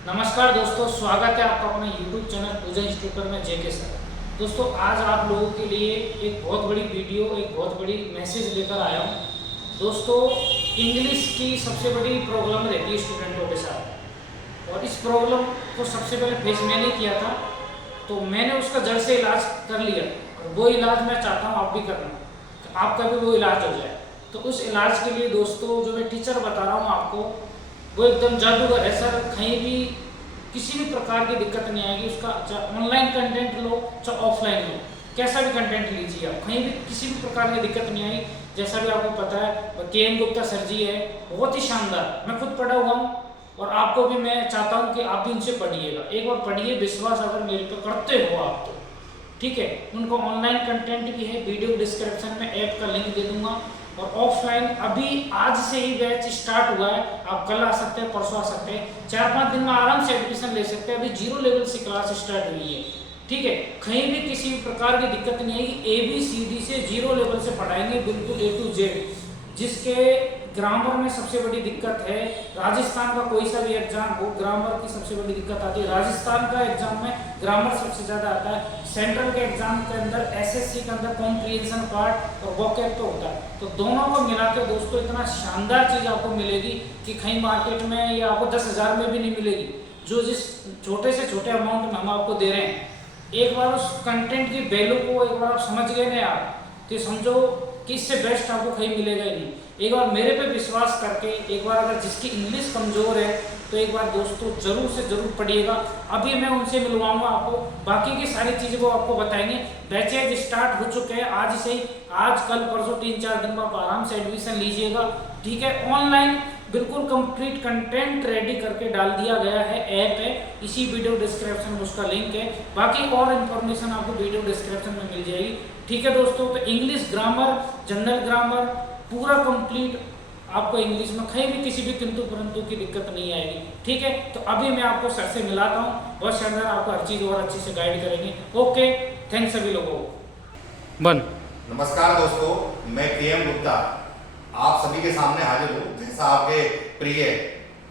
नमस्कार दोस्तों, स्वागत है आपका अपने YouTube चैनल पूजा इंस्ट्रक्टर में जेके सर। दोस्तों, आज आप लोगों के लिए एक बहुत बड़ी वीडियो, एक बहुत बड़ी मैसेज लेकर आया हूँ। दोस्तों, इंग्लिश की सबसे बड़ी प्रॉब्लम रहती है स्टूडेंटों के साथ, और इस प्रॉब्लम को सबसे पहले फेस मैंने किया था, तो मैंने उसका जड़ से इलाज कर लिया, और वो इलाज मैं चाहता हूँ आप भी करना, आपका भी वो इलाज हो जाए। तो उस इलाज के लिए दोस्तों, जो मैं टीचर बता रहा हूँ आपको, वो एकदम जादूगर है सर। कहीं भी किसी भी प्रकार की दिक्कत नहीं आएगी उसका, चाहे ऑनलाइन कंटेंट लो चाहे ऑफलाइन लो, कैसा भी कंटेंट लीजिए आप, कहीं भी किसी भी प्रकार की दिक्कत नहीं आएगी। जैसा भी आपको पता है, के गुप्ता सर जी है, बहुत ही शानदार, मैं खुद पढ़ा हुआ हूँ, और आपको भी मैं चाहता हूँ कि आप भी उनसे पढ़िएगा। एक बार पढ़िए, विश्वास अगर मेरे पे करते हो आप तो ठीक है। उनको ऑनलाइन कंटेंट भी है, वीडियो डिस्क्रिप्शन में ऐप का लिंक दे दूंगा। और ऑफलाइन अभी आज से ही बैच स्टार्ट हुआ है, आप कल आ सकते हैं, परसों आ सकते हैं, 4-5 दिन में आराम से एडमिशन ले सकते हैं। अभी 0 लेवल से क्लास स्टार्ट हुई है, ठीक है। कहीं भी किसी भी प्रकार की दिक्कत नहीं आएगी, ABCD से 0 लेवल से पढ़ाएंगे, बिल्कुल A to Z। जिसके ग्रामर में सबसे बड़ी दिक्कत है, राजस्थान का कोई सा भी एग्जाम हो, ग्रामर की सबसे बड़ी दिक्कत आती है। राजस्थान का एग्जाम में ग्रामर सबसे ज़्यादा आता है। सेंट्रल के एग्जाम के अंदर, SSC के अंदर कॉम्प्रिहेंशन पार्ट और वोकैब तो होता है। तो दोनों को मिला के दोस्तों इतना शानदार चीज़ आपको मिलेगी कि कहीं मार्केट में या आपको 10,000 में भी नहीं मिलेगी, जो जिस छोटे से छोटे अमाउंट में हम आपको दे रहे हैं। एक बार उस कंटेंट की वैल्यू को एक बार आप समझ गए ना यार, तो समझो कि इससे बेस्ट आपको कहीं मिलेगा ही नहीं। एक बार मेरे पे विश्वास करके, एक बार अगर जिसकी इंग्लिश कमज़ोर है तो एक बार दोस्तों ज़रूर से ज़रूर पढ़िएगा। अभी मैं उनसे मिलवाऊंगा आपको, बाकी की सारी चीज़ें वो आपको बताएंगे। बैचेज स्टार्ट हो चुके हैं आज से ही, आज कल परसों 3-4 दिन में आप आराम से एडमिशन लीजिएगा, ठीक है। ऑनलाइन बिल्कुल कंप्लीट कंटेंट रेडी करके डाल दिया गया है, ऐप है, इसी वीडियो डिस्क्रिप्शन में उसका लिंक है। बाकी और इन्फॉर्मेशन आपको वीडियो डिस्क्रिप्शन में मिल जाएगी, ठीक है दोस्तों। तो इंग्लिश ग्रामर, जनरल ग्रामर पूरा कंप्लीट आपको इंग्लिश में कहीं भी किसी भी किंतु परंतु की दिक्कत नहीं आएगी, ठीक है। तो अभी मैं आपको सर से मिलाता हूँ, बहुत शानदार, आपको हर चीज़ और अच्छे से गाइड करेंगे। ओके, थैंक्स सभी लोगों को। बन नमस्कार दोस्तों, मैं के गुप्ता आप सभी के सामने हाजिर हूँ। जैसा आपके प्रिय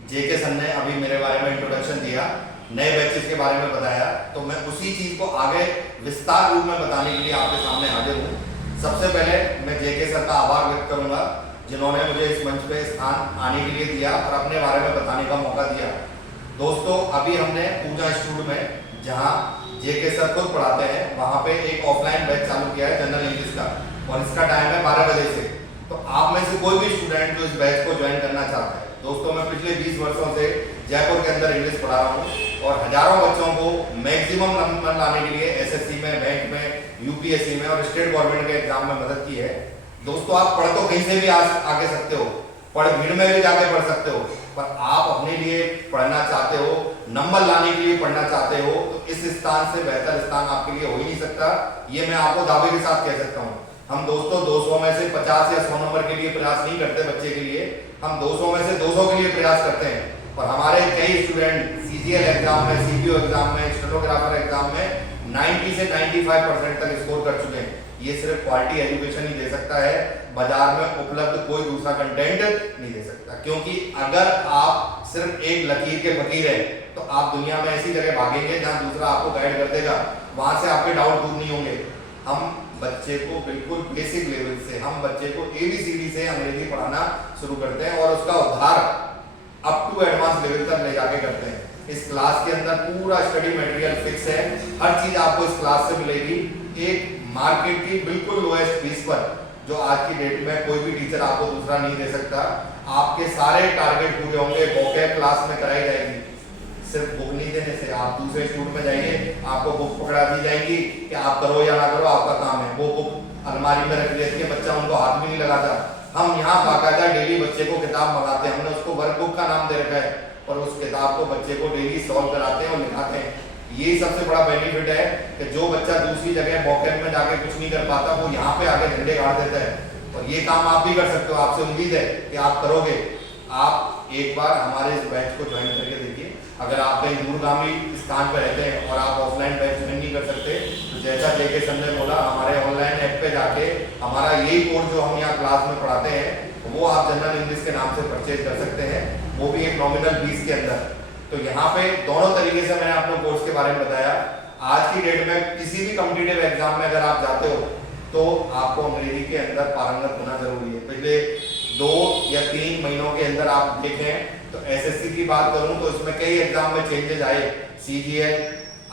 जेके सर ने अभी मेरे बारे में इंट्रोडक्शन दिया, नए बैचेस के बारे में बताया, तो मैं उसी चीज़ को आगे विस्तार रूप में बताने के लिए आपके सामने हाजिर हूँ। सबसे पहले मैं जेके सर का आभार व्यक्त करूँगा, जिन्होंने मुझे इस मंच पे स्थान आने के लिए दिया और अपने बारे में बताने का मौका दिया। दोस्तों, अभी हमने पूजा इंस्टीट्यूट में, जहाँ जेके सर खुद पढ़ाते हैं, वहाँ पे एक ऑफलाइन बैच चालू किया है जनरल इंग्लिश का, और इसका टाइम है 12 बजे से। तो आप में से कोई भी स्टूडेंट जो इस बैच को ज्वाइन करना चाहता है, दोस्तों मैं पिछले 20 वर्षों से जयपुर के अंदर इंग्लिश पढ़ा रहा हूँ, और हजारों बच्चों को मैक्सिमम नंबर लाने के लिए SSC में, बैंक में, UPSC में और स्टेट गवर्नमेंट के एग्जाम में मदद की है। दोस्तों, आप पढ़ तो कहीं से भी आगे सकते हो, पढ़ भीड़ में भी जाके पढ़ सकते हो, पर आप अपने लिए पढ़ना चाहते हो, नंबर लाने के लिए पढ़ना चाहते हो, तो इस स्थान से बेहतर स्थान आपके लिए हो ही नहीं सकता। ये मैं आपको दावे के साथ कह सकता हूँ। हम दोस्तों 200 में से 50 या 100 नंबर के लिए प्रयास नहीं करते बच्चे के लिए, हम 200 में से 200 के लिए प्रयास करते हैं। और हमारे कई स्टूडेंट CGL एग्जाम में, CPO एग्जाम में, स्टेनोग्राफर एग्जाम में 90 से 95% तक स्कोर कर चुके हैं। ये सिर्फ क्वालिटी एजुकेशन ही दे सकता है, बाजार में उपलब्ध कोई दूसरा कंटेंट नहीं दे सकता। क्योंकि अगर आप सिर्फ एक लकीर के फकीर हैं, तो आप दुनिया में ऐसी जगह भागेंगे जहां दूसरा आपको गाइड कर देगा, वहां से आपके डाउट दूर नहीं होंगे। हम बच्चे को बिल्कुल बेसिक लेवल से, हम बच्चे को ABCD से अंग्रेजी पढ़ाना शुरू करते हैं, और उसका उद्धार अप टू एडवांस लेवल तक ले जाके करते हैं। इस क्लास के अंदर पूरा स्टडी मटेरियल फिक्स है, हर चीज आपको इस क्लास से मिलेगी, एक मार्केट की बिल्कुल लोएस्ट फीस पर, जो आज की डेट में कोई भी टीचर आपको दूसरा नहीं दे सकता। आपके सारे टारगेट पूरे होंगे, वोकैब क्लास में कराई जाएगी। सिर्फ बुक नहीं देने से, आप दूसरे इंस्टीट्यूट में जाइए, आपको बुक पकड़ा दी जाएगी कि आप करो या ना करो, आपका काम है। वो बुक अलमारी में रख देती है, बच्चा उनको हाथ भी नहीं लगाता। हम यहाँ बाकायदा डेली बच्चे को किताब मंगाते हैं, हमने उसको वर्कबुक का नाम दे रखा है, और उस किताब को बच्चे को डेली सॉल्व कराते हैं और लिखाते हैं। ये सबसे बड़ा बेनिफिट है कि जो बच्चा दूसरी जगह वोकैब में जाके कुछ नहीं कर पाता, वो यहाँ पे आके झंडे गाड़ देता है। और ये काम आप भी कर सकते हो, आपसे उम्मीद है कि आप करोगे। आप एक बार हमारे इस बैच को ज्वाइन करके देखिए। अगर आप कहीं दूरगामी स्थान पर रहते हैं और आप ऑफलाइन बैच ज्वाइन नहीं कर सकते, तो जैसा जेके सर ने बोला, हमारे ऑनलाइन ऐप पे जाके हमारा यही कोर्स जो हम यहाँ क्लास में पढ़ाते हैं, वो आप जनरल इंग्लिश के नाम से परचेज कर सकते हैं, वो भी एक नॉमिनल फीस के अंदर। तो यहाँ पे दोनों तरीके से मैंने आपको कोर्स के बारे में बताया। आज की डेट में किसी भी कॉम्पिटिटिव एग्जाम में अगर आप जाते हो तो आपको अंग्रेजी के अंदर पारंगत होना जरूरी है। पिछले 2 या 3 महीनों के अंदर आप देखें तो एसएससी की बात करूं तो इसमें कई एग्जाम में चेंजेस आए। सीजीएल,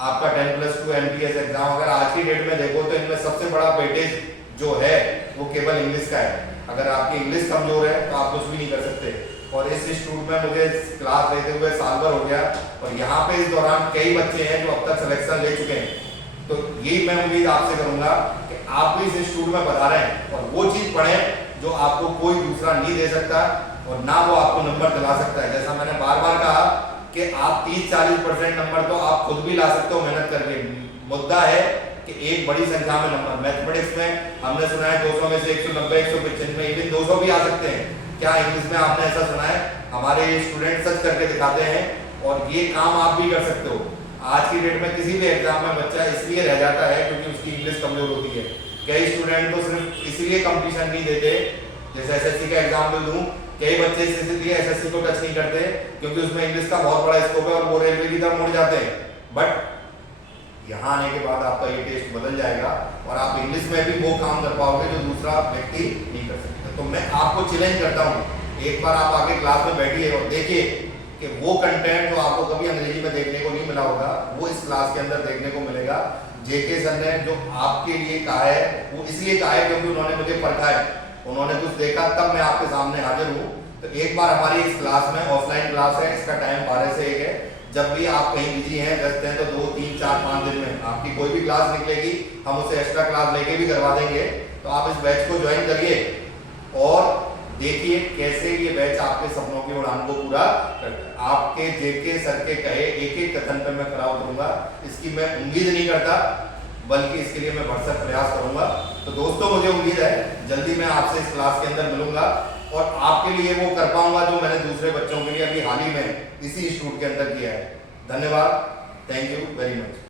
आपका 10+2 एमटीएस एग्जाम, अगर आज की डेट में देखो तो इनमें सबसे बड़ा वेटेज जो है वो केवल इंग्लिश का है। अगर आपकी इंग्लिश कमजोर है तो आप कुछ भी नहीं कर सकते। और इस इंस्टीट्यूट में मुझे क्लास लेते हुए साल भर हो गया और यहाँ पे इस दौरान कई बच्चे हैं जो अब तक सिलेक्शन ले चुके हैं। तो यही मैं उम्मीद आपसे करूंगा कि आप भी इस इंस्टीट्यूट में बता रहे हैं और वो चीज पढ़ें जो आपको कोई दूसरा नहीं दे सकता और ना वो आपको नंबर दिला सकता है। जैसा मैंने बार बार कहा कि आप 30-40% नंबर तो आप खुद भी ला सकते हो मेहनत करके। मुद्दा है कि एक बड़ी संख्या में नंबर, मैथमेटिक्स में हमने सुना है 200 में से 190, 195, इवन 200 भी आ सकते हैं। क्या इंग्लिश में आपने ऐसा सुना है? हमारे स्टूडेंट सच करके दिखाते हैं और ये काम आप भी कर सकते हो। आज की डेट में किसी भी एग्जाम में बच्चा इसलिए रह जाता है क्योंकि उसकी इंग्लिश कमजोर होती है। कई स्टूडेंट तो सिर्फ इसलिए कंपटीशन नहीं देते, जैसे एसएससी का एग्जाम्पल दूं, कई बच्चे इसलिए एसएससी को टच नहीं करते क्योंकि उसमें इंग्लिश का बहुत बड़ा स्कोप है और वो रेलवे की तरफ मुड़ जाते हैं। बट यहाँ आने के बाद आपका ये टेस्ट बदल जाएगा और आप इंग्लिश में भी वो काम कर पाओगे जो दूसरा व्यक्ति नहीं कर सकता। तो मैं आपको चैलेंज करता हूँ, एक बार आप आगे क्लास में बैठिए और देखिए कि वो कंटेंट जो आपको कभी अंग्रेजी में देखने को नहीं मिला होगा वो इस क्लास के अंदर देखने को मिलेगा। जेके सर ने जो आपके लिए कहा है वो इसलिए कहा है क्योंकि उन्होंने मुझे परखा है, उन्होंने कुछ देखा तब मैं आपके सामने हाजिर हूँ। तो एक बार हमारी इस क्लास में ऑफलाइन क्लास है, इसका टाइम 12 से 1 है। जब भी आप कहीं बिजी हैं, व्यस्त हैं, तो 2, 3, 4, 5 दिन में आपकी कोई भी क्लास निकलेगी, हम उसे एक्स्ट्रा क्लास लेके भी करवा देंगे। तो आप इस बैच को ज्वाइन करिए और देखिए कैसे ये बैच आपके सपनों की उड़ान को पूरा करता है। आपके जेके सर के कहे एक एक कथन पर मैं खड़ा उतरूंगा, इसकी मैं उम्मीद नहीं करता, बल्कि इसके लिए मैं भरसक प्रयास करूंगा। तो दोस्तों मुझे उम्मीद है जल्दी मैं आपसे इस क्लास के अंदर मिलूंगा और आपके लिए वो कर पाऊंगा जो मैंने दूसरे बच्चों के लिए अभी हाल ही में इसी इंस्टीट्यूट के अंदर किया है। धन्यवाद, थैंक यू वेरी मच।